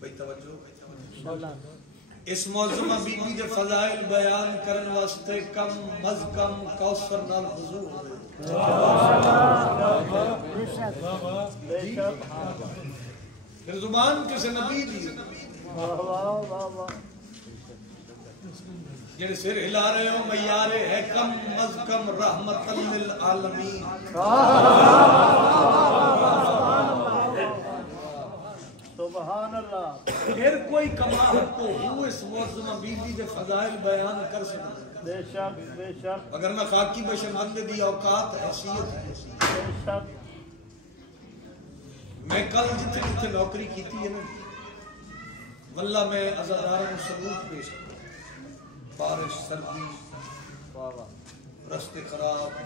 بھئی توجہ اس موضوع بی بی دے فضائل بیان کرن واسطے کم از کم کوثر نال حضور ہوئے پھر زبان کسے نبی دی جنہیں سر ہلا رہے ہو میارے ہے کم از کم رحمت للعالمین سبحان اللہ پھر کوئی کماہت تو ہو اس موضوع بی بی دے فضائل بیان کر سکتے بے شک بے شک اگر میں خاکی بشر بندے دی اوقات حیثیت بے شک میں کل جتنے جتنے نوکری کیتی ہے نا واللہ میں عزاداروں کو ثبوت پیش کروں بارش سردی رستے خراب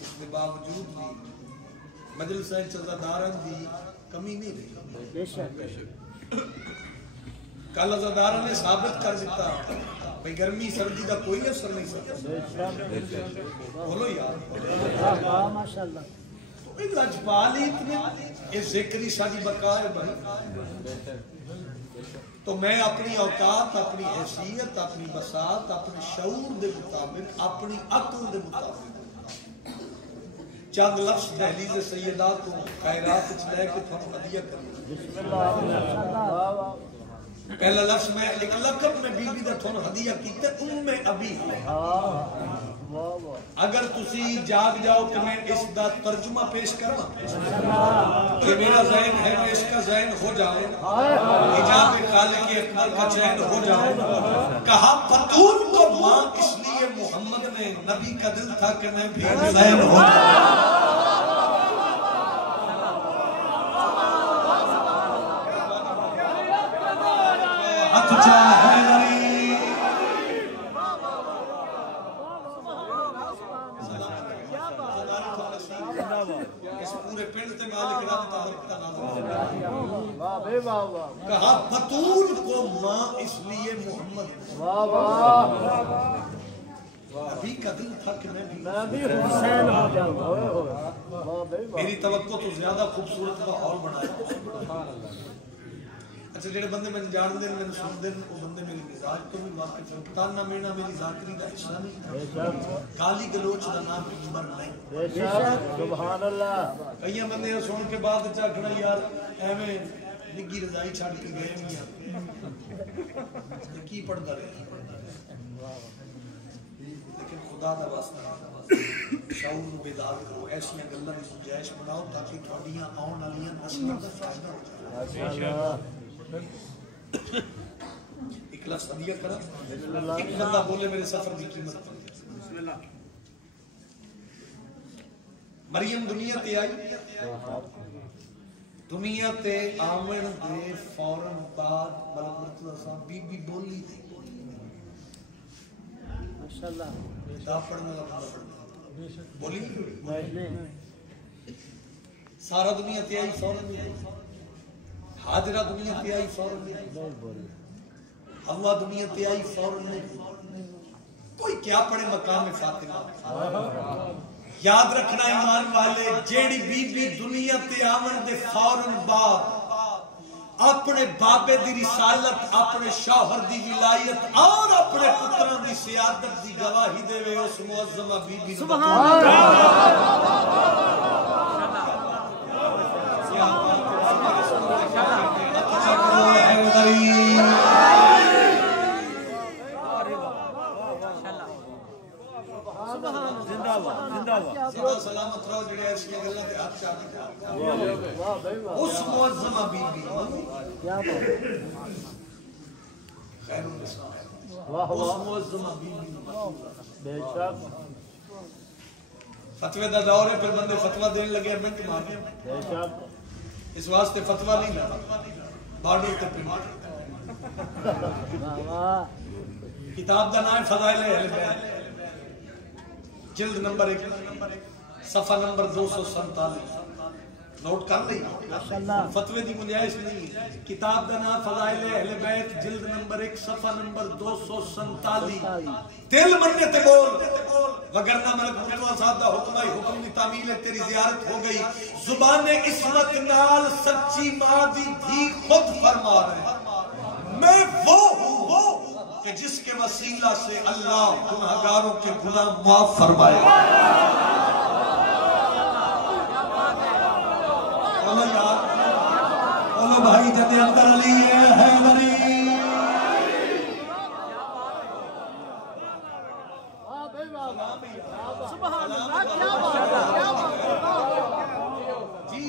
اس کے باوجود بھی مجلس عزاداروں دی کمی نہیں رہی بے شک کل عزاداروں نے ثابت کر دیتا بھئی گرمی سردی دا کوئی اثر نہیں سکتا بولو یار ماشاءاللہ لجپالی اتنے یہ ذکری ساری بقا ہے بھائی تو میں اپنی اوقات اپنی حیثیت اپنی بساط اپنی شعور دے مطابق اپنی عقل دے مطابق چند لفظ دہلیز سیدات کو خیرات لے کے تھوڑا ہدیہ کروں بسم اللہ پہلا لفظ میں ایک لقب میں بی بی دا تھوڑا ہدیہ کیتے ام ابی اگر تسی جاگ جاؤ کہ میں اس دا ترجمہ پیش کرنا کہ میرا ذہن ہے میں اس کا ذہن ہو جاؤں حجاب خالق اکبر کا چین ہو جاؤں کہا فتون کو ماں اس لیے محمد نے نبی کا دل تھا کہ میں بھی ذہن ہو جاؤں اس پورے پنڈ تے مالک رب تبارک تعالی کہا فتون کو ماں اس لیے محمد ابھی کا دل تھا کہ میں بھی حسین ہو جاؤں میری توقع تو زیادہ خوبصورت ماحول بنایا اچھا جڑے بندے میں جان دین میں سن دین وہ بندے میری مزاج تو بھی واقف ہے تانا مینا میری ذاکری دا حصہ نہیں کالی گلوچ دا نام نمبر نہیں سبحان اللہ کئی بندے سن کے بعد چاکھنا یار ایویں نگی رضائی چھاڑ کے گئے میاں کی پڑھتا رہے لیکن خدا دا واسطہ شعور بیدار کرو ایسی گلاں دی گنجائش بناؤ تاکہ تھوڑیاں آن والیاں نسلاں دا فائدہ ہو جائے ایک لفظ ہدیہ کرا ایک بندہ بولے میرے سفر کی قیمت بسم اللہ مریم دنیا تے آئی دنیا تے آمن دے فوراً بعد ملک مرتضی صاحب بی بی بولی تھی ماشاءاللہ دا پڑھنا لگا بولی سارا دنیا تے آئی فوراً حاضرہ دنیا تے آئی فوراً ہوا دنیا تے آئی فوراً کوئی کیا پڑھے مقام فاطمہ یاد رکھنا ایمان والے جیڑی بی بی دنیا تے آمن دے فوراً بعد اپنے بابے دی رسالت اپنے شوہر دی ولایت اور اپنے پتران دی سیادت دی گواہی دے وے اس معظمہ بی بی سبحان سلامت رہو جڑے ایسی گلاں تے ہاتھ چاہتے اس معظمہ بی بی کیا خیر النساء اس معظمہ بی بی بے شک فتوی دا دور ہے پھر بندے فتوی دینے لگے منٹ مار بے شک اس واسطے فتوی نہیں لانا بارڈر تے پرنٹ کتاب دا نام فضائل اہل بیت جلد نمبر 1 صفحہ نمبر 247 نوٹ کر لئی ماشاءاللہ فتوے دی گنجائش نہیں. کتاب دا نام فضائل اہل بیت جلد نمبر 1 صفحہ نمبر 247. دل مننے تے بول وگرنہ ملک مطلع صاحب دا حکم آئی حکم دی تعمیل ہے تیری زیارت ہو گئی. زبان عصمت نال سچی ماں دی دھی خود فرما رہے میں وہ ہوں کہ جس کے وسیلہ سے اللہ گناہگاروں کے گناہ معاف فرمائے. بولو بھائی جتے اندر علی ہے بری. جی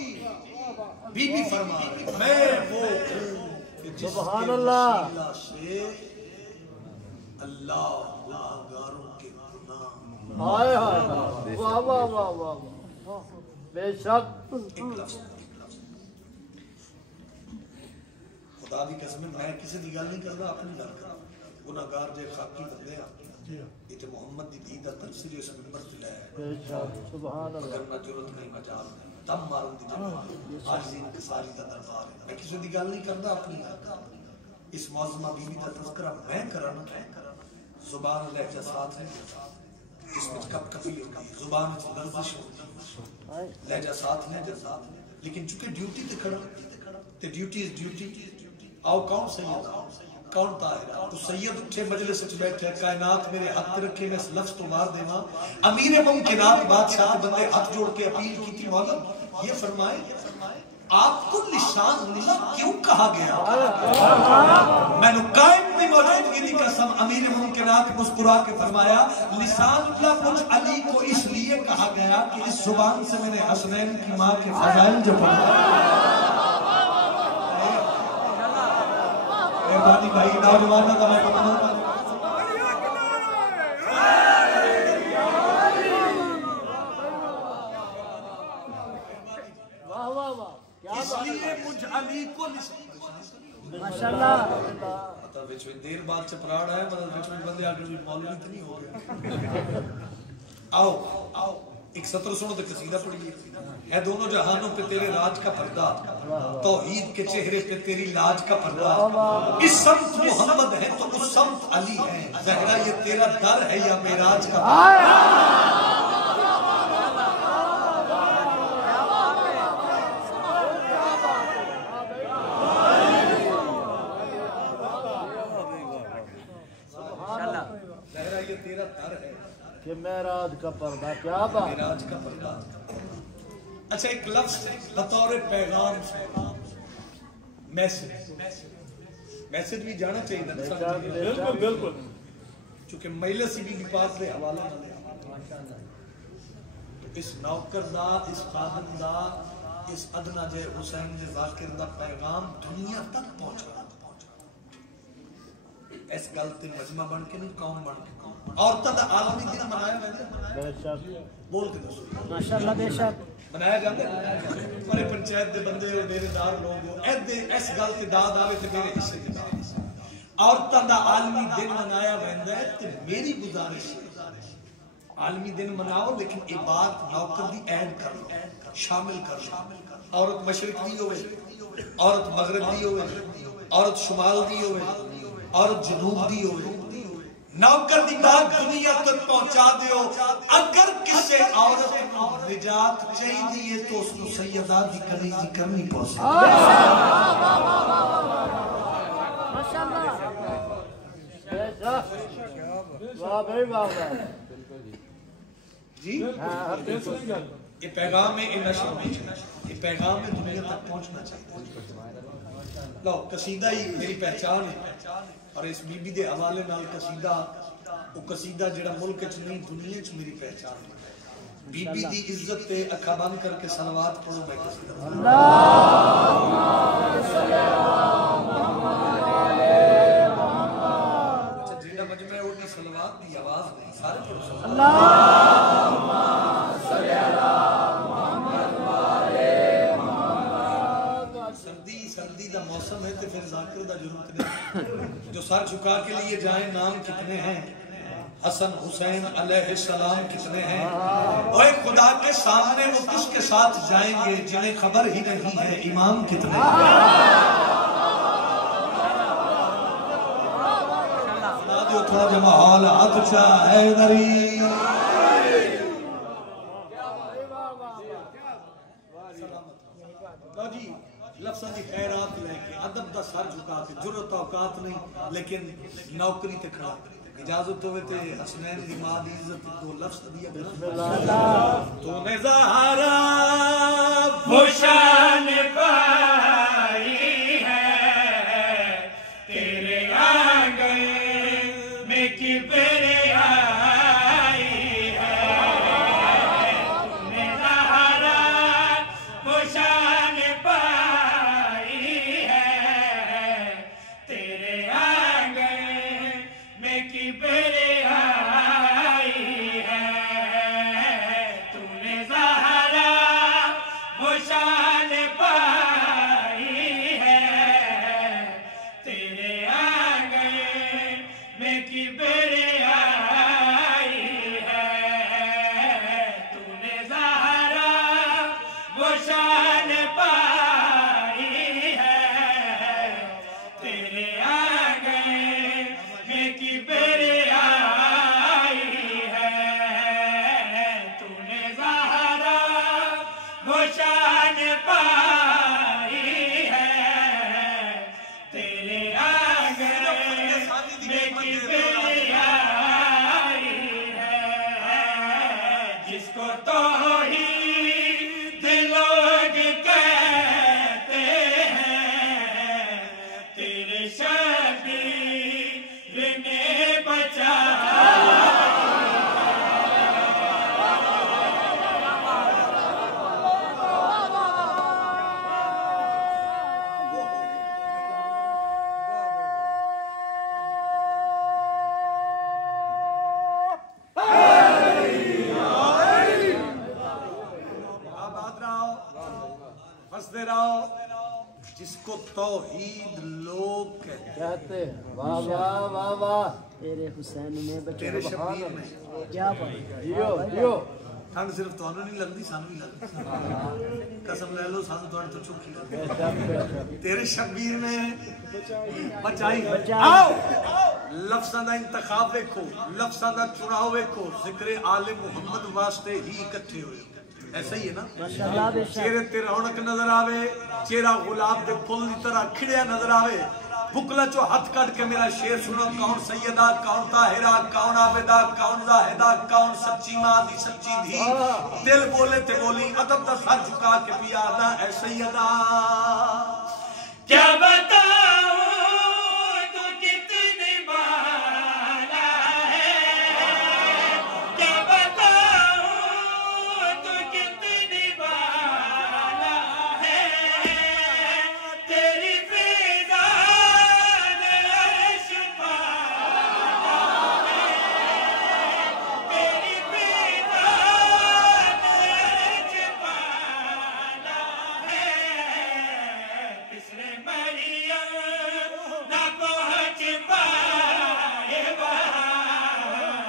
بی بی فرما میں وہ ہوں کہ جس سبحان اللہ سے اللہ گناہگاروں کے گناہ. ہائے ہائے واہ واہ واہ واہ بے شک. ایک لفظ خدا دی قسم میں کسی دی گل نہیں کردا اپنی گل کردا. گناہگار جے خاکی بندے ہیں یہ تے محمد دی دین دا تفسیر اس منبر تے لے بے شک سبحان اللہ. اگر نہ ضرورت نہیں مجال تم مارن دی جگہ آج دین کساری دا دربار ہے. میں کسی دی گل نہیں کردا اپنی گل کردا. اس معظمہ بی بی دا تذکرہ میں کرانا زبان لہجہ ساتھ نہیں اس میں کپ کپی ہوگی زبان میں لرزش ہوگی لہجہ ساتھ نہیں لیکن چونکہ ڈیوٹی تے کھڑا تے ڈیوٹی از ڈیوٹی. آؤ کون سید کون طاہر تو سید اٹھے مجلس وچ بیٹھے کائنات میرے ہاتھ رکھے میں اس لفظ تو مار دیواں امیر ممکنات بادشاہ بندے ہاتھ جوڑ کے اپیل کی تھی مولا یہ فرمائے آپ کو لسان اللہ کیوں کہا گیا. میں نے قائم بھی موجودگی کی قسم امیر ممکنات مسکرا کے فرمایا لسان اللہ مجھ علی کو اس لیے کہا گیا کہ اس زبان سے میں نے حسنین کی ماں کے فضائل جو پڑھا. بھائی نوجوانوں کا میں پتہ واہ واہ واہ کیا اس لیے مجھ علی کو ماشاءاللہ. دیر بعد سے پراڑ ہے مطلب بندے آگے مولوی تو نہیں ہو گئے. آؤ ایک سطر سنو تو قصیدہ پڑھیے. ہے دونوں جہانوں پہ تیرے راج کا پردہ توحید کے چہرے پہ تیری لاج کا پردہ. اس سمت محمد ہے تو اس سمت علی ہے زہرا یہ تیرا در ہے یا معراج کا پردہ. زہرا یہ تیرا در ہے کہ معراج کا پردہ. کیا بات معراج کا پردہ. اچھا ایک لفظ بطور پیغام میسج بھی جانا چاہیے بالکل بالکل چونکہ مجلس بی بی پاک دے حوالہ تو اس نوکر دا اس خادم دا اس ادنا جے حسین دے ذاکر دا پیغام دنیا تک پہنچا. اس گل تے مجمع بن کے نہیں قوم بن کے عورتوں دا عالمی دن منایا جاتا بے شک بول کے دسو ماشاءاللہ بے شک منایا جاتا ہے. بڑے پنچایت دے بندے ہو ڈیرے دار لوگ ہو اس گل تے داد آوے تے میرے حصے تے داد. عورتوں دا عالمی دن منایا ویندا ہے تے میری گزارش عالمی دن مناؤ لیکن یہ بات نوکر دی ایڈ کر لو شامل کر لو. عورت مشرق دی ہوئے عورت مغرب دی ہوئے عورت شمال دی ہوئے عورت جنوب دی ہوئے نوکر دی بات دنیا تک پہنچا دیو. اگر کسے عورت کو نجات چاہیے تو اس کو سیدہ دی کلیجی کرنی پہنچے. ماشاءاللہ بے شک واہ بھائی واہ جی یہ پیغام ہے یہ نشر ہونا چاہیے یہ پیغام ہے دنیا تک پہنچنا چاہیے. لو قصیدہ ہی میری پہچان ہے اور اس بی بی دے حوالے نال قصیدہ وہ قصیدہ جڑا ملک چ نہیں دنیا چ میری پہچان ہے. بی بی دی عزت تے اکھا بند کر کے صلوات پڑھو میں قصیدہ اللہم صلی علی محمد علی محمد. اچھا جیڑا مجمع وہ دی صلوات دی آواز نہیں سارے پڑھو اللہم صلی علی محمد علی محمد. سردی دا موسم ہے تو پھر ذاکر دا ضرورت نہیں جو سر جھکا کے لیے جائیں نام کتنے ہیں حسن حسین علیہ السلام کتنے ہیں؟ اوے خدا کے سامنے وہ کس کے ساتھ جائیں گے جنہیں خبر ہی نہیں ہے امام کتنے ہیں؟ سنا دیو تھوڑا جو ماحول اچھا ہے دری جی لفظاں دی خیرات لے کے ادب دا سر جھکا کے جرت اوقات نہیں لیکن نوکری تے کھڑا اجازت ہوئے تے حسنین دی ماں دی عزت دو لفظ دیا تو نے زہرا وہ شان پائی ہے تیرے آنگن میں کبریائی ہے تو نے زہرا وہ شان پائی ہے تیرے آنگن میں کبریائی ہے تو نے زہرا وہ شان پائی ہے تیرے آنگن میں کبریائی ہے تو نے زہرا وہ شان پائی ہے تیرے آنگن میں کبریائی ہے تو نے زہرا وہ شان پائی ہے تیرے آنگن میں کبریائی ہے جس کو توحید لوگ کہتے ہیں تیرے شبیر نے بچایا آباد رہو ہنستے رہو جس کو توحید لوگ کہتے کہتے ہیں واہ واہ واہ واہ تیرے حسین نے بچے تیرے شبیر نے کیا بات جیو جیو ٹھنڈ صرف تانوں نہیں لگتی سانوں بھی لگتی قسم لے لو سانوں تھوڑے تو چوکی لگتی تیرے شبیر نے بچائی آؤ لفظاں دا انتخاب ویکھو لفظاں دا چناؤ ویکھو ذکر آل محمد واسطے ہی اکٹھے ہوئے ایسا ہی ہے نا ماشاءاللہ بے شک چہرے تے رونق نظر آوے چہرہ غلاب دے پھول دی طرح کھڑیا نظر آوے بکلا چو ہاتھ کٹ کے میرا شیر سنو کون سیدہ کون طاہرہ کون عابدہ کون زاہدہ کون سچی ماں دی سچی دھی دل بولے تے بولی ادب دا سر جھکا کے پیادا اے سیدہ کیا بتاؤں تو کتنی بالا ہے کیا بتاؤں تو کتنی بالا ہے تیری فضا نے عرش پالا ہے تیری فضا نے عرش پالا ہے کس نے مریم نہ پہنچ پائے وہاں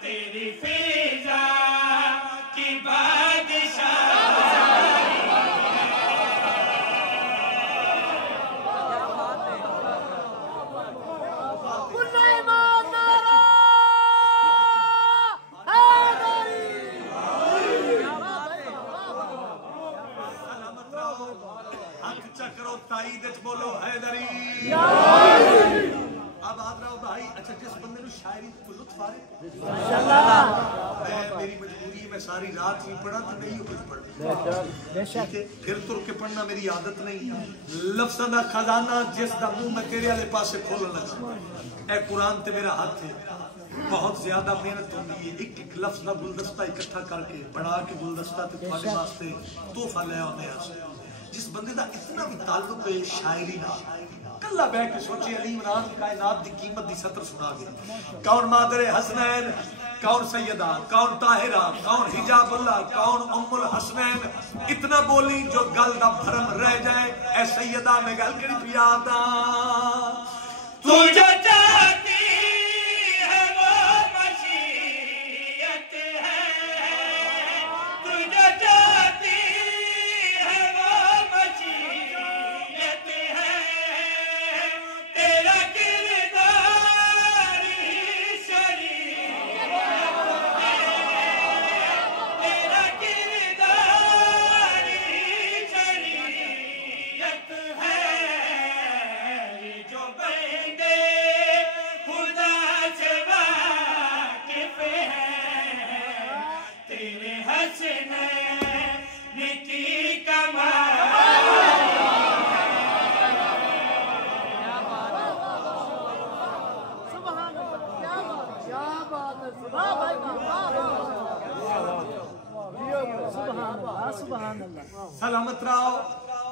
تیری فضا کی بادشاہی سلامت رہو ہاتھ چکرو تائیدت بولو حیدری اب آد رہو بھائی اچھا جس بندے نو شاعری کو لطف آ رہے میری مجبوری ہے میں ساری رات نہیں پڑھا تو نہیں کچھ پڑھا بے شک پھر تر کے پڑھنا میری عادت نہیں لفظاں دا خزانہ جس دا منہ میں تیرے والے پاسے کھولن لگا اے قرآن تے میرا ہاتھ ہے بہت زیادہ محنت ہوتی ہے ایک ایک لفظ دا گلدستہ اکٹھا کر کے بڑھا کے گلدستہ تے تمہارے واسطے تحفہ لے آنے ہیں جس بندے دا اتنا بھی تعلق ہے شاعری نہ کلا بہ کے سوچے علی عمران کائنات دی قیمت دی سطر سنا گیا کون مادر حسنین کون سیدہ کون طاہرہ کون حجاب اللہ کون ام الحسنین اتنا بولی جو گل دا بھرم رہ جائے اے سیدہ میں گل کری پیادا تو جو چاہتی ہے وہ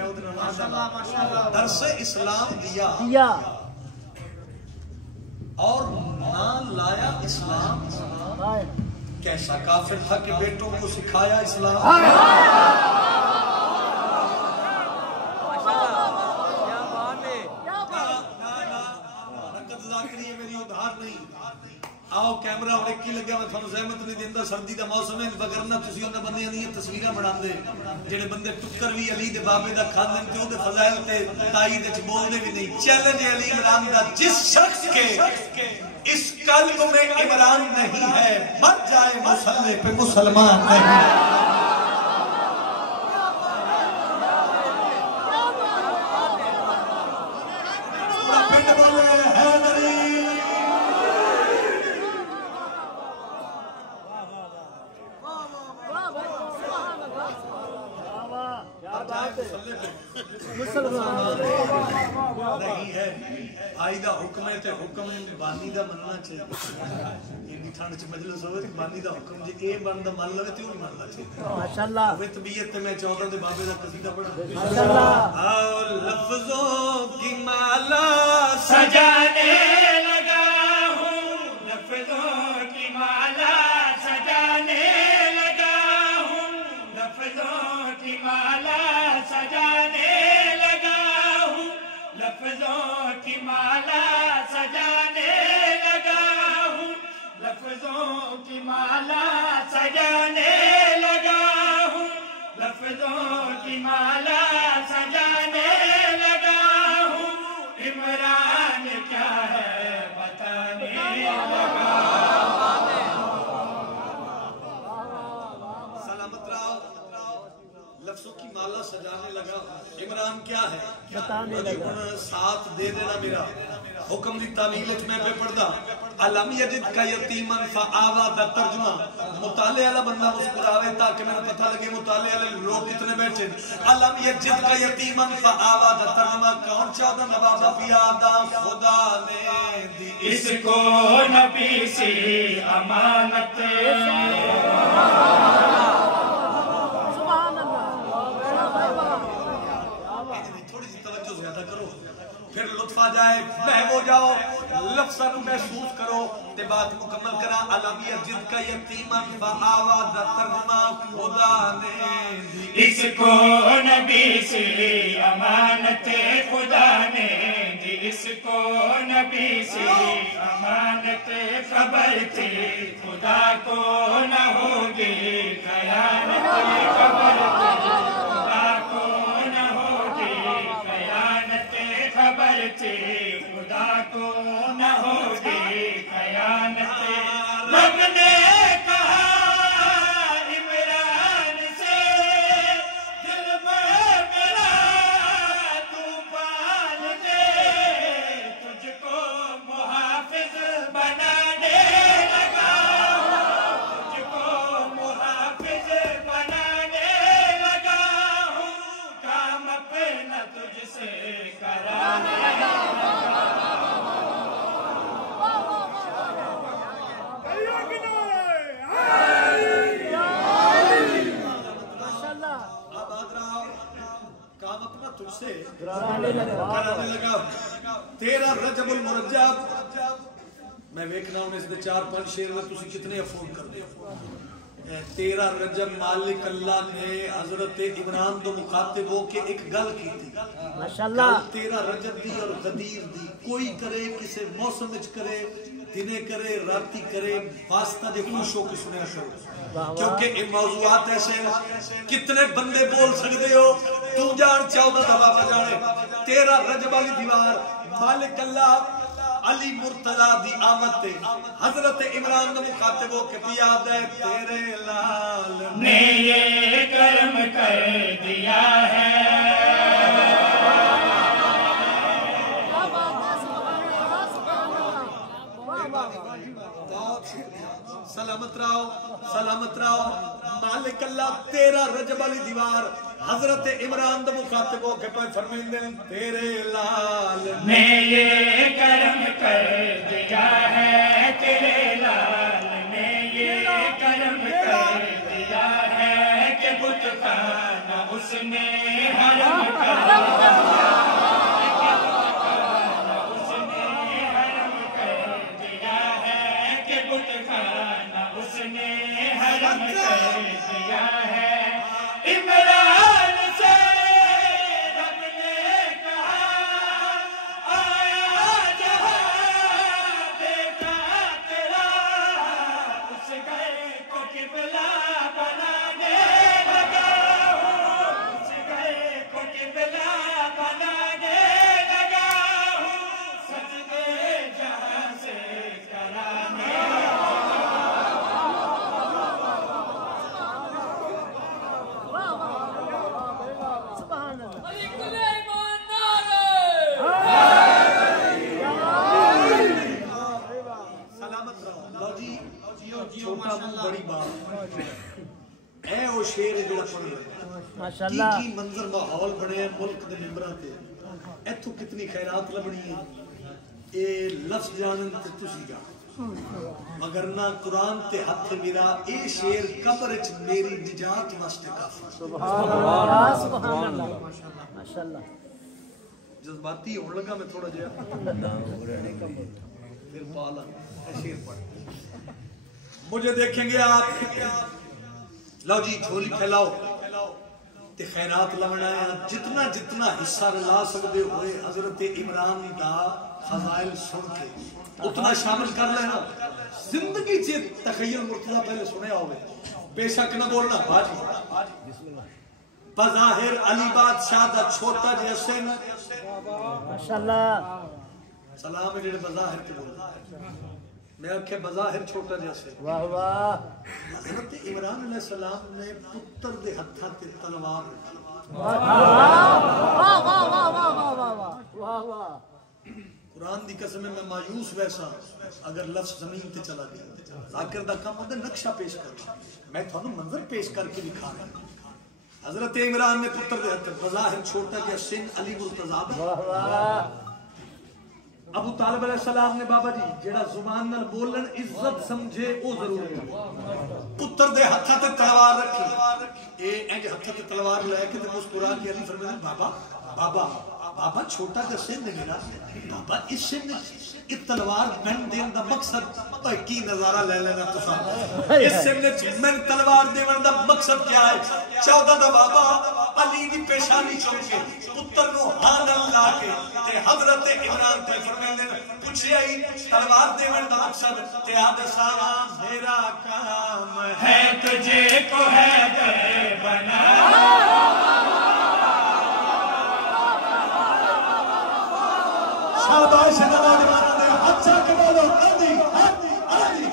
میں درس اسلام دیا دیا اور نہ لایا اسلام. ہائے کیسا کافر تھا کہ بیٹوں کو سکھایا اسلام. رکت ذاکری ہے میری ادھار نہیں. آؤ کیمرہ ہوں ایک ہی لگیا میں تھانوں زحمت نہیں دیندہ. سردی دا موسم ہے بگرنا تسی انہاں بندیاں نہیں تصویراں بناندے جڑے بندے ٹکر بھی علی دے بابے دا کھاندے تے او دے فضائل تے تائید وچ بولدے بھی نہیں. چیلنج علی عمران دا جس شخص کے اس قلب میں عمران نہیں ہے مر جائے مسلح پہ مسلمان نہیں. نہیں ہے آئی دا حکم ہے تے حکم بانی دا مننا چاہیے. یہ ٹھنڈ چ مجلس ہوئے بانی دا حکم جی اے بندہ مان لوے تے وہی مننا چاہیے. ماشاءاللہ ہوئے طبیعت تے میں چاہتا دے بابے دا قصیدہ پڑھا. ماشاءاللہ آؤ لفظوں کی مالا سجانے لگا ہوں. لفظوں کی مالا سجانے لگا ہوں. لفظوں کی مالا سجانے لگا ہوں. لفظوں کی مالا سجانے لگا ہوں. لفظوں کی مالا سجانے لگا ہوں. لفظوں کی مالا سجانے لگا ہوں. عمران کیا ہے بتانے لگا. سلامت رہو. لفظوں کی مالا سجانے لگا. عمران کیا ہے بتانے لگا. ساتھ دے دینا میرا حکم دی تعمیل میں پہ پڑھدا. علم یجد کا یتیمن فآوا دا ترجمہ مطالعے والا بندہ مسکراوے تاکہ میں پتہ لگے مطالعے والے لوگ کتنے بیٹھے. علم یجد کا یتیمن فآوا دا ترجمہ کون چاہتا نوابا پیادا خدا نے دی اس کو نبی سی امانت. تھوڑی سی توجہ زیادہ کرو پھر لطف آ جائے محو جاؤ لفظ محسوس کرو تے بات مکمل کرا. علم یجد کا یتیمن فآوا دا ترجمہ خدا نے دی اس کو نبی سے امانت خدا نے دی. اس کو نبی سے امانت خبر تھی خدا کو نہ ہوگی خیانت. خبر تھی خدا کو نہ ہوگی خیانت. خبر تھی خدا کو نہ ہوگی خیانت. رب نے کہا عمران سے دل میں میرا تو پال دے. تجھ کو محافظ بنانے لگا ہوں. تجھ کو محافظ بنانے لگا ہوں. کام اپنا تجھ سے کرانے لگا کام اپنا تجھ سے کرانے لگا. تیرا رجب المرجب میں ویکھنا ہوں اس دے 4-5 شعر میں تسی کتنے افورڈ کر دے. تیرا رجب مالک اللہ نے حضرت عمران دو مخاطب ہو کے ایک گل کی تھی. ماشاءاللہ تیرا رجب دی اور غدیر دی کوئی کرے کسے موسم وچ کرے دنے کرے راتی کرے واسطہ دے خوش ہو کے سنیا کرو. کیونکہ ان موضوعات ایسے ہیں کتنے بندے بول سکتے ہو تو جان چاہو دا بابا جانے. تیرا رجب والی دیوار مالک اللہ علی مرتضی دی آمد تے حضرت عمران نے مخاطب ہو کے پیاد ہے تیرے لال نے یہ کرم کر دیا ہے. سلامت رہو سلامت رہو. مالک اللہ تیرا رجب والی دیوار حضرت عمران دا مخاطب ہو کے پائے فرمائیں دیں تیرے لال نے یہ کرم کر دیا ہے. تیرے لال نے یہ کرم کر دیا ہے کہ بت خانہ اس نے حرم کر اے او شیر جڑا پڑھ رہا ماشاءاللہ کی منظر ماحول بنے ملک دے ممبراں تے ایتھوں کتنی خیرات لبنی ہے اے لفظ جانن تے تسی جان مگر نہ قرآن تے ہاتھ میرا اے شیر قبر وچ میری نجات واسطے کافی سبحان اللہ سبحان اللہ ماشاءاللہ جذباتی ہونے لگا میں تھوڑا جہا پھر پالا شیر پڑھ مجھے دیکھیں گے آپ لو جی جھولی پھیلاؤ تے خیرات لمنا ہے جتنا جتنا حصہ لا سکتے ہوئے حضرت عمران دا فضائل سن کے اتنا شامل کر لینا زندگی سے تخیل مرتضی پہلے سنے ہوئے بے شک نہ بولنا باجی بظاہر علی بادشاہ دا چھوٹا جے حسین ماشاءاللہ سلام ہے جڑے بظاہر تے بولنا میں آنکھے بظاہر چھوٹا جے حسین واہ واہ حضرت عمران علیہ السلام نے پتر دے ہتھاں تے تلوار رکھی واہ واہ واہ واہ واہ واہ واہ واہ قرآن دی قسم میں مایوس ویسا اگر لفظ زمین تے چلا گیا ذاکر دا کام ہوتا نقشہ پیش کرنا میں تھانوں منظر پیش کر کے دکھا رہا ہوں حضرت عمران نے پتر دے ہتھ بظاہر چھوٹا جہا سن علی مرتضی واہ واہ ابو طالب علیہ السلام نے بابا جی جیڑا زبان نال بولن عزت سمجھے او ضروری ہے پتر دے ہتھاں تے تلوار رکھی اے انج ہتھاں تے تلوار لے کے تے مسکرا کے علی فرمایا بابا بابا بابا چھوٹا جا سن ہے میرا بابا اس سن اس تلوار میں دین دا مقصد پتہ کی نظارہ لے لینا تساں اس سن میں تلوار دیون دا مقصد کیا ہے 14 دا بابا علی دی پیشانی چوم کے پتر نو ہاں نال لا کے تے حضرت عمران تے فرماندے پوچھیا ہی تلوار دیون دا مقصد تے آد سلام میرا کام ہے تجھے کو ہے بنا شاباش نوجوانوں نے ہاتھ چاک بولو علی علی علی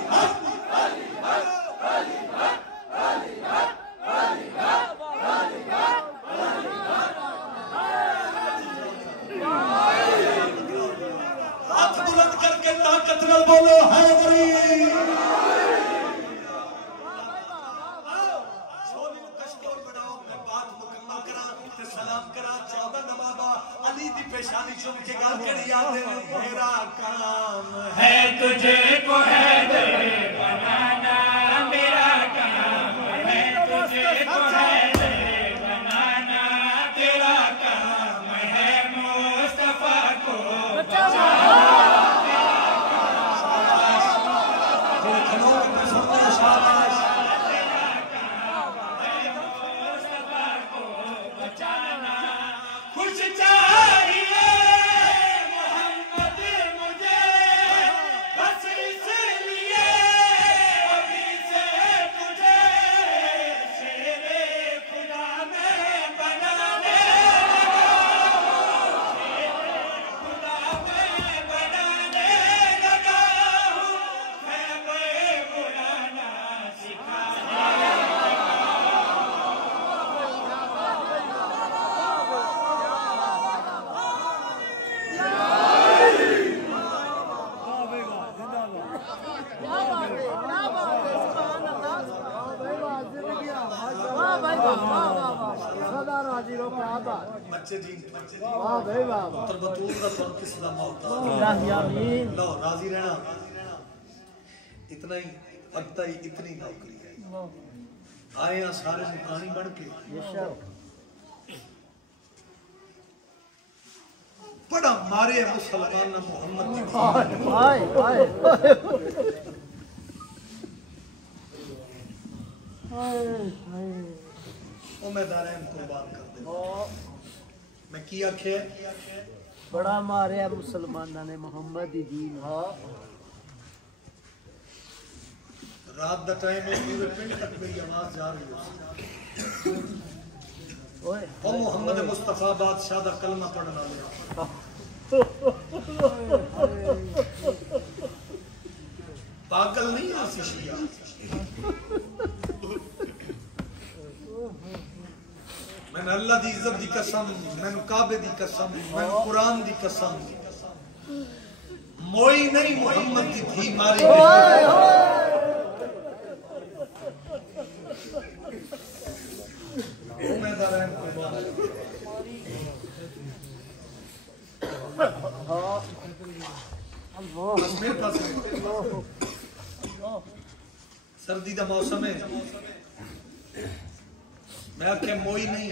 ہاتھ بلند کر کے طاقت نال بولو حیدری چھولی نو کشکول بناؤ میں بات مکمل کراں تے سلام کراں 14 نوابا علی دی پیشانی چوم کے گل کری آدے میرا کام ہے تجھے کو ہے بنانا میرا کام ہے تجھے کو ہے بنانا تیرا کام ہے مصطفیٰ کو خوش چاہیے محمد مجھے بس اس لیے ابھی سے تجھے شیر خدا میں بنانے لگا خدا میں بنانے لگا ہوں میں بلانا سکھانے بچے جی واہ بھائی واہ پتر بطول دا تو کس دا موتا الہی آمین لو راضی رہنا اتنا ہی پتہ ہی اتنی نوکری ہے آئے ہیں سارے مکانی بن کے بڑا مارے مسلمان محمد کی آئے آئے او میں دارین قربان کر دے میں کیا کھے بڑا مارے مسلمانہ نے محمد دین رات دا ٹائم ہے پورے پنڈ تک میری آواز جا رہی ہے او محمد مصطفیٰ بادشاہ دا کلمہ پڑھنا لیا پاگل نہیں آسی شیعہ میں نے اللہ دی عزت دی قسم میں نے کعبے دی قسم میں نے قرآن دی قسم موئی نہیں محمد دی تھی ماری بس میرے پاس سردی دا موسم ہے میں آکھے موئی نہیں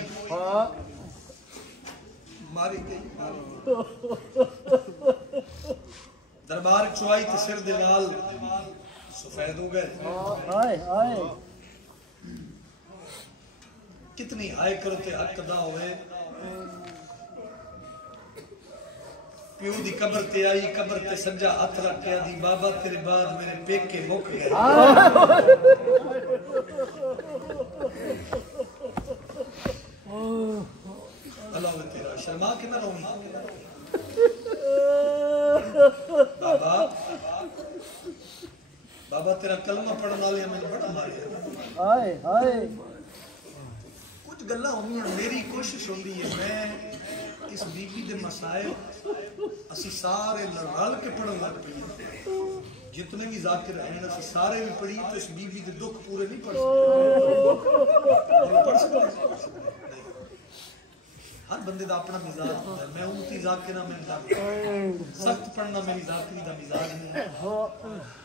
ماری گئی دربار چوائی تے سر دیوال سفید ہو گئے کتنی آئے کرتے حق ادا ہوئے پیو دی قبر تے آئی قبر تے سجا ہاتھ رکھ کے دی بابا تیرے بعد میرے پیک کے مک گئے اللہ تیرا شرما کے نہ رہوں بابا تیرا کلمہ پڑھنا لیا میں نے بڑا ماریا کچھ گلہ ہوئی ہیں میری کوشش ہوندی ہے میں اس بی بی دے مسائل اسی سارے لڑال کے پڑھن لگ پڑی جتنے بھی ذاکر ہیں اسی سارے بھی پڑھی تو اس بی بی دے دکھ پورے نہیں پڑھ سکتے ہر بندے دا اپنا مزاج ہوتا ہے میں امتی ذاکرہ میں سخت پڑھنا میری ذاکری دا مزاج نہیں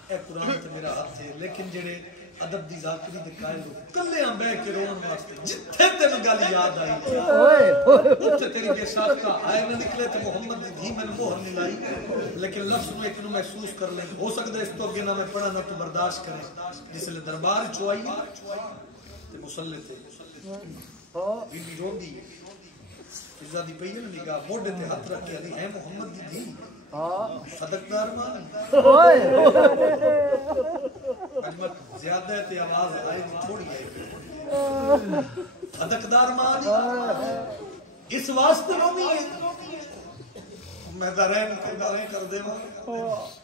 اے قرآن تے میرا ہاتھ ہے لیکن جڑے ادب دی ذاکری دے قائل ہو کلے ہم بے کے رون واسطے جتھے تین گل یاد آئی اتھے تیری بے ساختہ آئے نہ نکلے تے محمد دی دھی میں مہر نہیں لائی لیکن لفظ نو ایک نو محسوس کر لیں ہو سکتا ہے اس تو اگے نہ میں پڑھا نہ تو برداشت کریں جس لئے دربار چوائی تے مسلح تے بی بی رون دی فضا دی پہیے نگاہ موڑے تے ہاتھ رکھ کے علی ہے محمد دی دھی صدقدار مان اجمت زیادہ تے آواز آئے دی چھوڑی ہے صدقدار مان اس واسطے رومی ہے میں دارین کر دے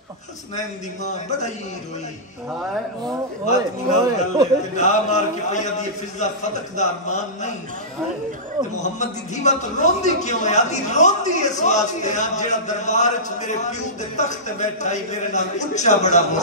حسنین دی ماں بڑا ہی روئی بات منا گل نا مار کے پیا دی فضا صدقدار مان نہیں تے محمد دی دھیوا تو روندی کیوں ہے آدھی روندی اس واسطے ہاں جیڑا دربار وچ میرے پیو دے تخت تے بیٹھا ہی میرے نال اونچا بڑا ہو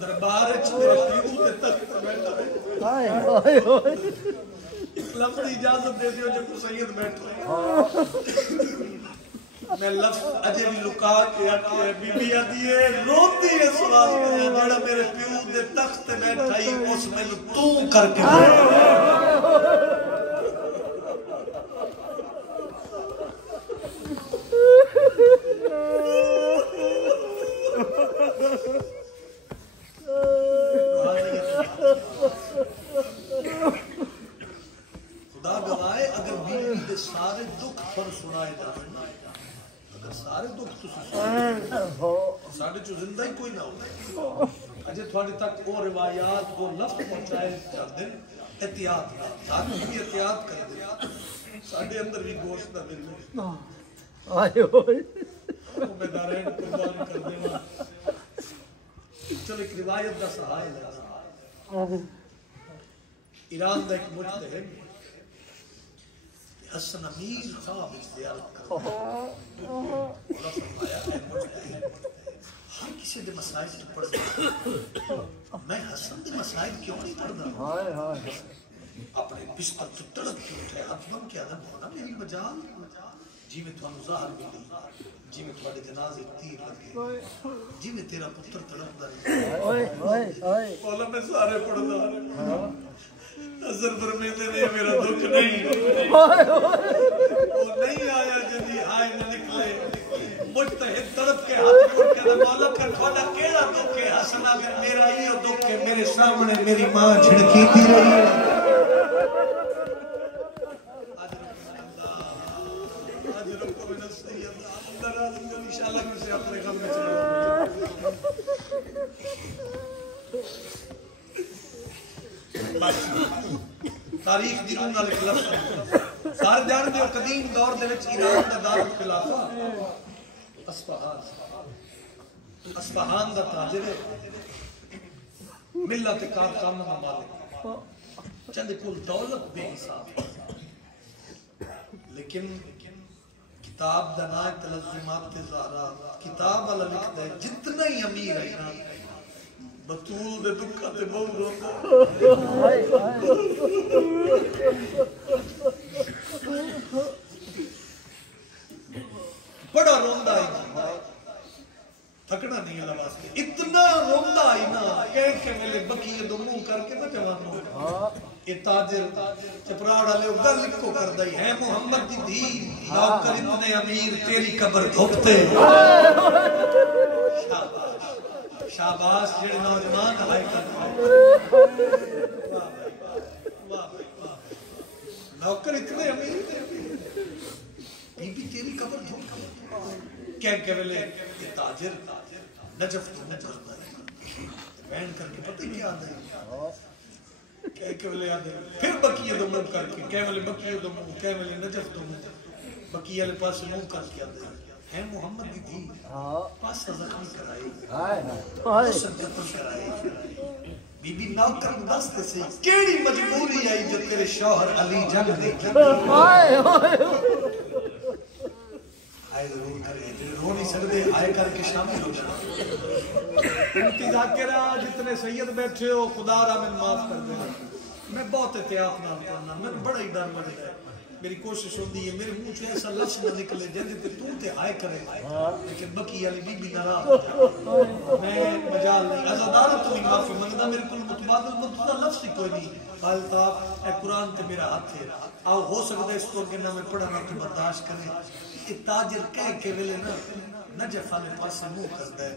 دربار میرے پیو تے تخت بیٹھا لفظ اجازت دے دیو جب سید بیٹھو میں لفظ اجے بھی لکا کے آکے بی بی آدھی ہے روتی ہے سوال کے جڑا میرے پیو دے تخت بیٹھا ہی اس میں تو کر کے خدا گوائے اگر بیوی دے سارے دکھ پر سنائے جائیں اگر سارے دکھ تو سنائے سارے جو زندہ ہی کوئی نہ ہو اجھے تھوڑی تک وہ روایات وہ لفظ پہنچائے جا دن احتیاط ساتھ بھی احتیاط کر دیں ساڑھے اندر بھی گوشت نہ دل میں وہ بیدارین قربان کر دیں چل ایک روایت دا سہائے لگا ایران دا ایک مجتہد حسن امیر خواب زیارت کر اور فرمایا ہے مجتہد ہر کسی دے مسائل کی پڑھ دیں میں حسن دے مسائل کیوں نہیں پڑھ دیں اپنے بستر تو تڑپ کے اٹھے اتمم کے ادب ہونا میری مجال جی میں تو ظاہر ملی جی میں تھوڑے جنازے تیر لگے جی میں تیرا پتر تڑپ دے مولا میں سارے پڑھ دا نظر فرمیندے نے میرا دکھ نہیں وہ نہیں آیا جدی آئے نہ نکلے مجتہد تڑپ کے ہاتھ پھوٹ کے مولا کر تھوڑا کیڑا دکھ ہے حسن اگر میرا ہی دکھ ہے میرے سامنے میری ماں جھڑکی تھی رہی ہے انشاءاللہ میں سے اپنے غم میں چلے تاریخ دی روح نال لفظ سارے جان دے قدیم دور دے وچ ایران دا دارالخلافہ اصفہان دا تاجر ملت کارخانہ دا مالک چند کل دولت بے حساب لیکن کتاب دا نام تلزمات زہرا کتاب والا لکھتا ہے جتنا ہی امیر ہے نا بطول دے دکھا تے بہت روتا بڑا روندہ ہے تھکنا نہیں اللہ واسطے اتنا روندہ ہے نا کہ میلے بکیے دو منہ کر کے نہ جوانوں یہ تاجر چپراڑا لے گل لکھو کر دائی ہے محمد دی دھی نوکر اتنے امیر تیری قبر دھوکتے شاباش جڑے نوجوان ہائی کر نوکر اتنے امیر بی بی تیری قبر دھوکتے کہہ کے ملے یہ تاجر نجف تو نجف بین کر کے پتہ کیا آدھے کہہ کے ملے آدھے پھر بکیے دو منہ کر کے کہہ ملے بکیے دو منہ کہہ ملے نجف دو منہ بکیے علی پاس منہ کر کے آدھے ہے محمد دی تھی پاس زخمی کرائی سنجتن کرائی بی بی نوکر دستے سے کیڑی مجبوری آئی جو تیرے شوہر علی جنگ دیکھ آئے ضرور کرے رو نہیں سکتے آئے کر کے شامل ہو جانا انتی ذاکرہ جتنے سید بیٹھے ہو خدا را میں معاف کر دینا میں بہت احتیاط نہ کرنا میں بڑا ہی ڈر لگ رہا ہے میری کوشش ہوتی ہے میرے منہ سے ایسا لفظ نہ نکلے جن تے تو تے آئے کرے لیکن بکی علی بی بی ناراض ہو جائے میں مجال نہیں عزاداروں تو نہیں معافی منگتا میرے کل متبادل متبادل لفظ ہی کوئی نہیں خالد آپ اے قرآن تے میرا ہاتھ ہے آؤ ہو سکتا ہے اس کو کہ نہ میں پڑھنا تو برداشت کریں یہ تاجر کہہ کے ویلے نا نجف والے پاس منہ کرتا ہے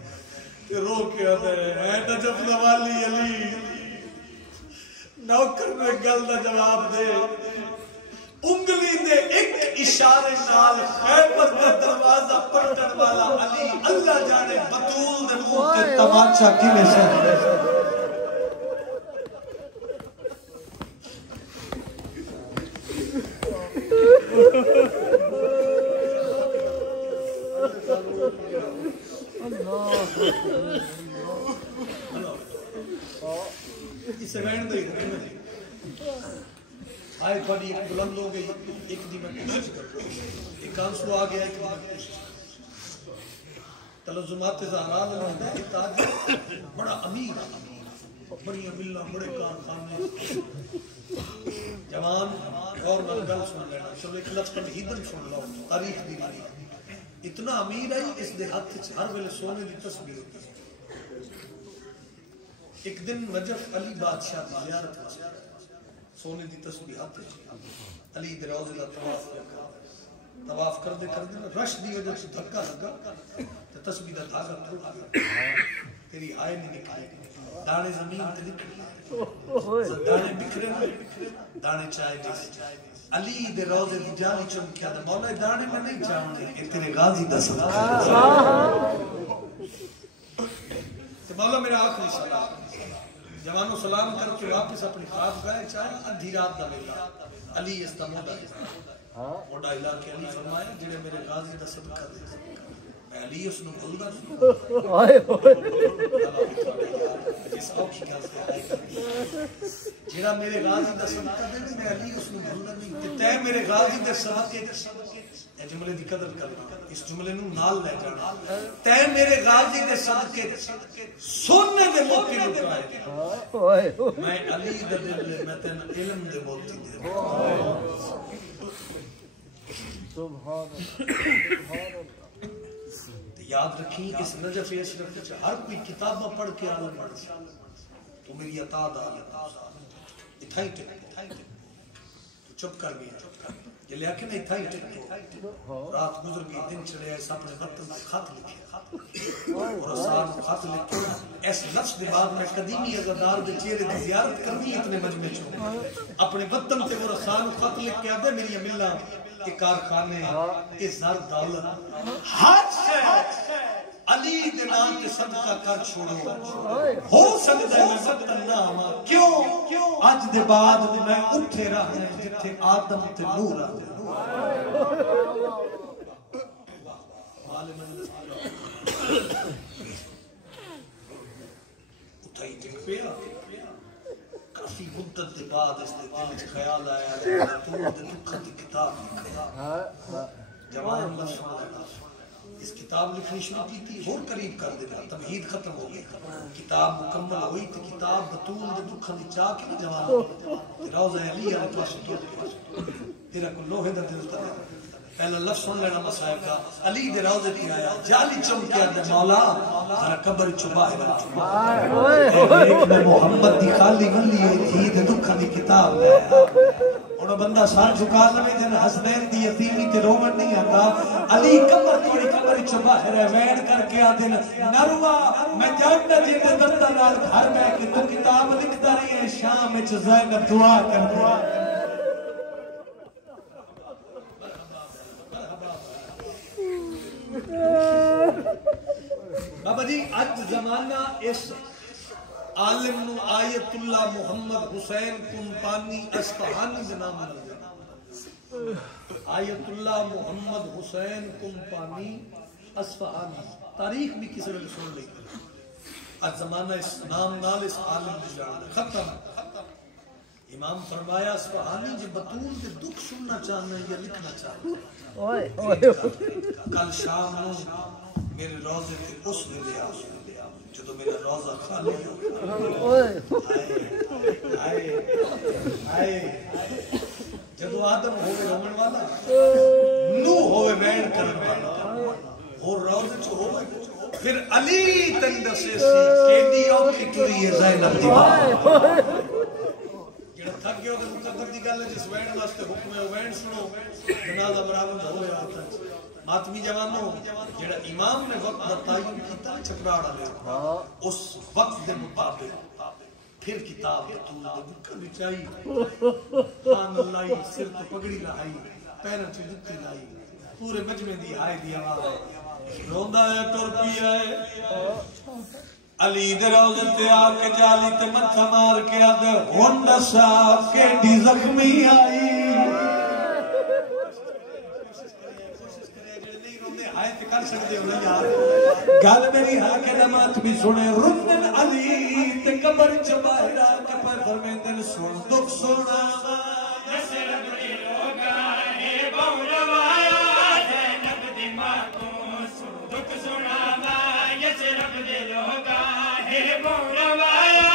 کہ رو کے آتا ہے اے نجف نوالی علی نوکر میں گل دا جواب دے انگلی دے ایک اشارے نال خیبر دا دروازہ پلٹن والا علی اللہ جانے بطول دے منہ تے تماچا کیویں سے اسے رہن دے آئے تھوڑی ایک بلند ہو گئی ایک دی میں کوشش کرتا ایک آنسو آ گیا ایک دی میں کوشش تلزمات زہرا لگتا ہے تاجر بڑا امیر بڑی املہ بڑے کارخانے جوان اور نگل سن لینا شب ایک لفظ کا ہیدن سن لو تاریخ دی باری اتنا امیر ہے اس دے ہاتھ سے ہر ویلے سونے دی تصویر ہوتی ہے ایک دن نجف علی بادشاہ دی زیارت واسطے سونے دی تسبیحات علی دے روضے دا طواف کردے رش دی وجہ سے دھکا لگا تے تسبیح دا دھاگا ٹوٹ گیا تیری آئے نہیں نکلی دانے زمین تے نکلے دانے بکھرے دانے چائے دے علی دے روضے دی جالی چمکیا دا مولا دانے میں نہیں چاہنے یہ تیرے غازی دا صدقہ تے مولا میرا آخری سلام جوانوں سلام کر کے واپس اپنی خواب گئے چاہے ادھی رات دا ویلا علی اس دا موڈا ہے موڈا علاقے علی فرمایا جڑے میرے غازی دا صدقہ دے میں علی اس نو بھولدا جس اوکھی گل تے آئے جڑا میرے غازی دا صدقہ دے میں علی اس نو بھولدا نہیں تے میرے غازی دے صدقے اے جملے دی قدر کرنا اس جملے نو نال لے جانا تے میرے غازی دے صدقے سننے دے موقع لٹائے میں علی دے دل میں تین علم دے موتی دے سبحان اللہ یاد رکھیں اس نجف اشرف سے ہر کوئی کتابہ پڑھ کے آنا پڑھ تو میری عطا دا اتھائی ٹک تو چپ کر گیا یہ لیا کہ نہیں اتھائی ٹک رات گزر گئی دن چڑھے ایسا اپنے وطن سے خط لکھے اور آسان خط لکھے ایس لفظ دے بعد میں قدیمی عزادار دے چہرے دی زیارت کرنی اتنے مجمع چھو اپنے وطن تے وہ آسان خط لکھ کے آدھے میری ملہ کے کارخانے کے زر دولت حج ہے علی دے نام تے صدقہ کر چھوڑو ہو سکتا ہے میں وطن نہ آما کیوں آج دے بعد میں اٹھے رہا ہے جتھے آدم تے نور آتے اٹھائی ٹک پیا کافی مدت دے بعد اس دے دل خیال آیا تو دے دکھا دی کتاب لکھا جوان لفظ اس کتاب لکھنی شروع کی تھی اور قریب کر دینا تمہید ختم ہو گئی کتاب مکمل ہوئی تو کتاب بطول دے دکھن دی چاہ کے نہ جوان روضہ علی علیہ پاس تو تیرا کو لوہے دا دل تا پہلا لفظ سن لینا مصائب کا علی دے روضے دی آیا جالی چمکیا دے مولا ترا قبر چبا ہے محمد دی خالی گلی تھی دے دکھن دی کتاب دے اور بندہ سار جھکا لوے جن حسنین دی یتیمی تے رومن نہیں آتا علی قبر توڑی قبر چ باہر وین کر کے آدن نروا میں جاننا جی تے دردا نال گھر میں کہ تو کتاب لکھدا رہی ہے شام وچ زینب دعا کر دعا بابا جی اج زمانہ اس عالم نو آیت اللہ محمد حسین کمپانی اصفہانی دے نام نال آیت اللہ محمد حسین کمپانی اصفہانی تاریخ بھی کسی نے سن لی اج زمانہ اس نام نال اس عالم دی جان ختم امام فرمایا اصفہانی جو بطول دے دکھ سننا چاہنا یا لکھنا چاہنا کل شام نو میرے روزے تے اس ویلے آ جدو میرا روزہ خالی ہو آئے جدو آدم ہوئے رومن والا نو ہوئے وین کرن والا اور روزے چو ہوئے پھر علی تندہ سے سی کیدی او کٹوری ہے زینب دیوان جڑا تھک گیا کہ مقدر دی گل ہے جس وین واسطے حکم ہے وین سنو جنازہ برآمد ہوئے آتا ہے ماتمی جوانوں جڑا امام نے وقت تعین کیتا چپراڑا لے اس وقت دے مطابق پھر کتاب بطول دے دکھا بچائی خان لائی سر تو پگڑی لائی پیروں سے جتی لائی پورے مجمع دی آئے دی آواز روندہ ہے ٹور پیا ہے علی دے روزے تے آ کے جالی تے متھا مار کے آدھے ہونڈا صاحب کیڈی زخمی آئی کر سکتے ہو نا یار گل میری حق نمات بھی سنے رکن علی تے قبر چ باہر آ کے پر فرمیندن سن دکھ سنا نصرت دی لوگا اے بوروایا زینب دی ماں کو دکھ سناوا یسرب دی لوگا اے بوروایا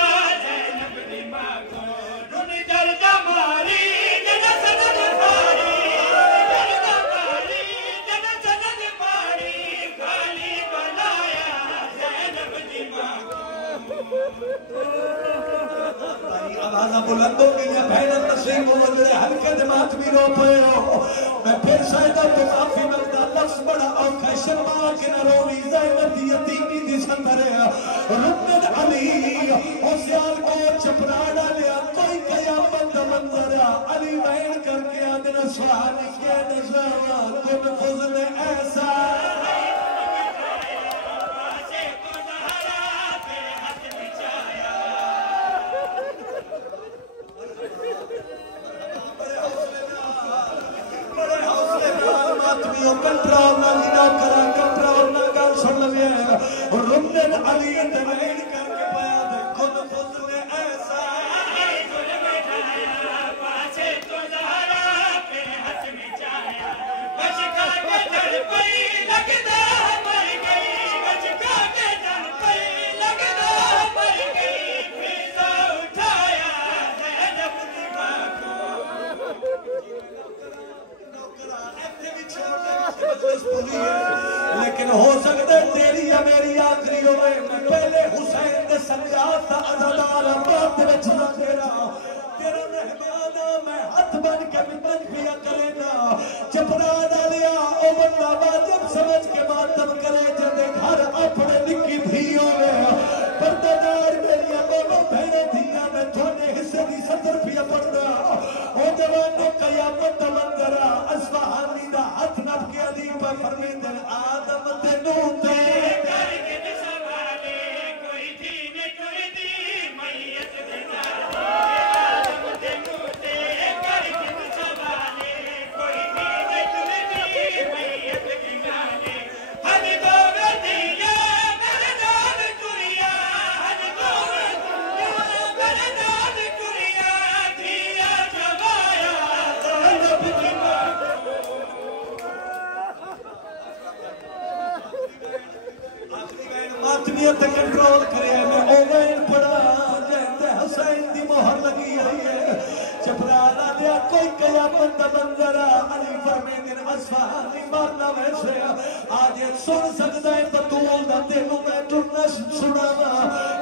زینب دی ماں کو رن درد ماری جن سند پاری آوازہ بلند ہو گئی ہیں بہنت نصیب ہو میرے ہلکے دماغ بھی رو پئے ہو میں پھر شاہدہ تو کافی مقدار لفظ بڑا اوکھا شرما کے نہ روی زینب دی یتیمی دی سندرے رکن علی او سیال کو چپراڑا لیا کوئی قیامت دا منظر علی بہن کر کے آدنا سوانی کے نظرہ کن فضل ایسا کنٹرول نہ لینا کرا کنٹرول نہ گل سن لے رمن علی دلائل کر کے پایا دے خود فضل ایسا گل بٹھایا پاسے تو زہرا پھر ہاتھ میں چایا بچ کا کے ڈر پئی لگدا مر گئی بچ کا کے ڈر پئی لگدا مر گئی فضا اٹھایا زینب دی ماں کو لیکن ہو سکتا ہے تیری یا میری آخری ہوئے میں پہلے حسین دے سجاد دا عزادار بعد وچ نہ تیرا مہمانا میں ہاتھ بن کے منت پیا کرے نا چپرا ڈالیا او بندہ واجب سمجھ کے ماتم کرے جدے گھر اپنے نکی دھی ہوئے پردہ دار میری دونوں بہنیں دھیاں میں تھوڑے حصے دی صدر پیا پڑھنا او جوانوں قیامت دا منظرہ اصفہانی دا ہاتھ نپ کے علی پر فرمیندن آدم تے نوح تے کر کے سوالے کوئی تھی نہ کوئی دی میت دے آدم تے نوح تے کر کے سوالے کوئی تھی نہ کوئی دی ماتمیت کنٹرول کرے میں اوین پڑا جہتے حسین دی مہر لگی آئی ہے چپرانا دیا کوئی قیامت دا منظرہ علی فرمیدن اصفہانی مارنا ویسے آج سن سکتا ہے بطول دا تینوں میں ٹرنا سنانا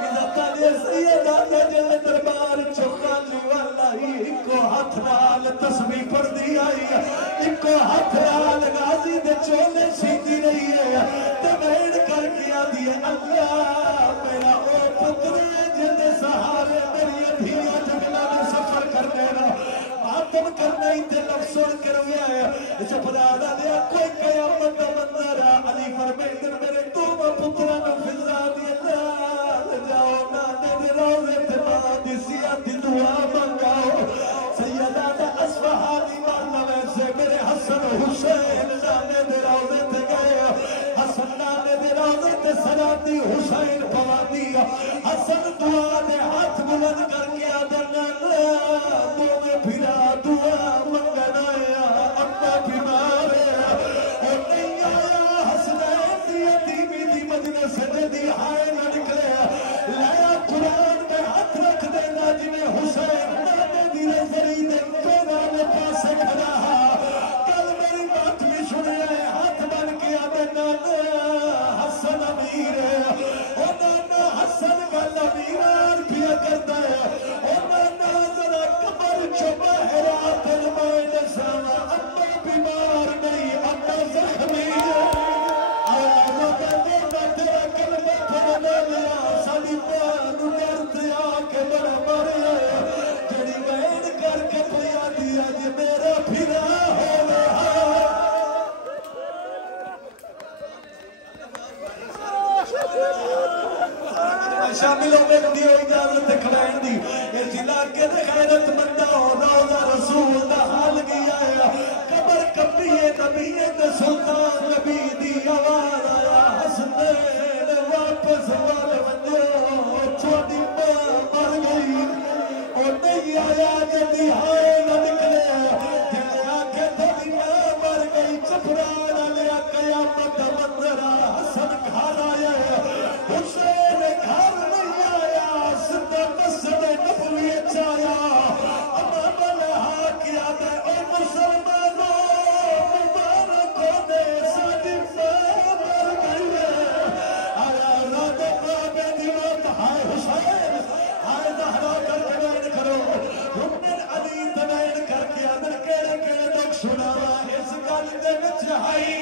اذا تاجے سیدہ دے جل دربار چوکالی والا ہی کو ہاتھ نال تسبیح پڑھ دی آئی ہے ایک کو ہاتھ نال غازی دے چولے سیدھی رہی ہے تمہیڑ کر کیا دیئے اللہ میرا او پترے جن سہارے میری ادھیاں جگلہ میں سفر کرنے ماتم کرنا ہی تے لفظوں کے رویا ہے چپرانا دیا کوئی قیامت دا منظرہ علی فرمیدن میرے دوم پتران فضا دی اللہ جاؤ نانے دے روزے تے ماں دی سیاہ دی دعا منگاؤ سیدہ دا اصفہانی ماننا ویسے میرے حسن حسین نانے دے روزے تے گئے حسن نانے دے روزے تے سلاتی حسین پوانی حسن دعا دے ہاتھ بلند کر کے آدھنا تو میں پھرا دعا منگنا آیا اپنا بیمار ہے اور نہیں آیا حسنین دی یتیمی دی مدینہ سجدی ہائے نہ نکلے لایا قرآن میں ہاتھ رکھ دینا جنہیں حسین نانے دی رضری دے پیرانے پاسے کھڑا کل میری بات بھی سنے آئے ہاتھ بن کے آدھنا حسن امیر ہے اور نانا حسن والا امیر پیا کرتا ہے اور نانا ذرا کمر چھپا ہے رات المائن ساما اما بیمار نہیں اما زخمی ہے آیا روگا دینا تیرا کلمہ پڑھنے لیا سالی پانو کرتے آکے بڑا مارے جڑی وین کر کے پیا دیا جی میرا پھرا ہو رہا شامل ہو میں دیو اجازت کھڑائن دی اس علاقے دے خیرت مندہ ہو روزہ رسول دا حال گیا ہے قبر کبیے نبیے دے سلطان نبی دی آواز آیا حسنین واپس وال ونجو چھوٹی ماں مر گئی اور نہیں آیا جدی ہائے نہ نکلے جلے آکے تھی ماں مر گئی چپرانا لیا قیامت منظرہ حسن گھر آیا حسین گھر نہیں آیا سدھا مسجد نبوی چایا امام اللہ کیا دے اے مسلمانوں مبارکوں نے ساڈی ماں مر گئی ہے آیا رات بابے دی موت ہائے حسین ہائے زہرا کر کے بیان کرو رکن علی تبین کر کے اندر کیڑے کیڑے لوگ سناوا اس گل دے وچ ہائی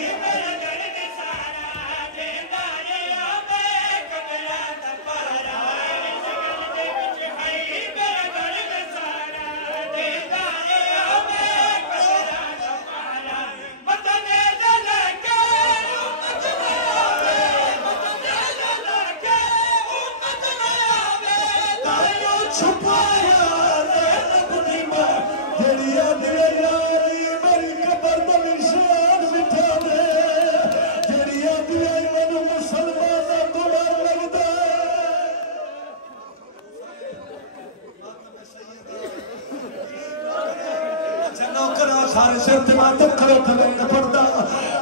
سارے سر تے ماتم کرو تے وین پڑھدا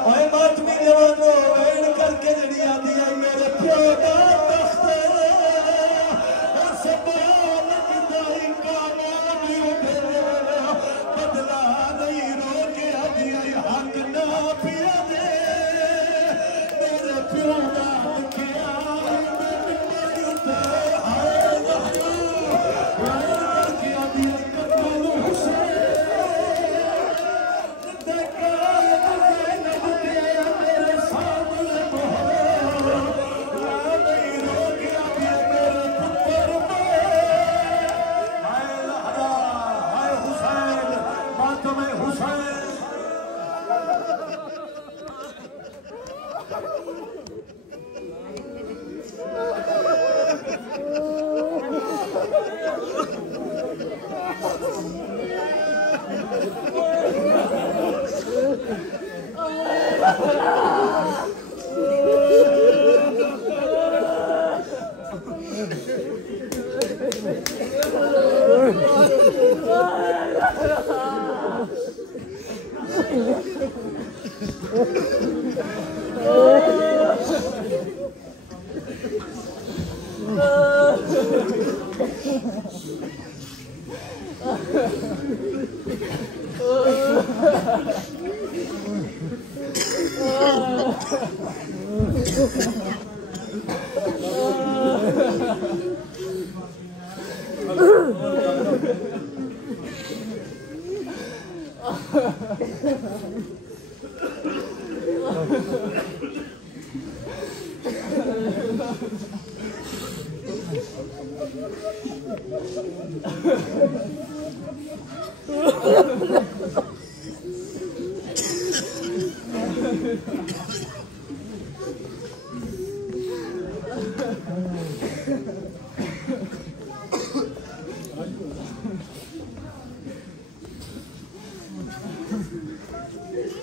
اوے ماتمی جوانو وین کر کے جڑی آدی آئی میرے پیو دا تخت اور سبال بدائی کامیابی اٹھے بدلا نہیں رو کے آدی آئی حق نہ پیا دے میرے پیو دا لکھیا میری تے آئے وحیو وین کر کے آدی آئی کرو حسین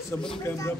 سبل کیمرہ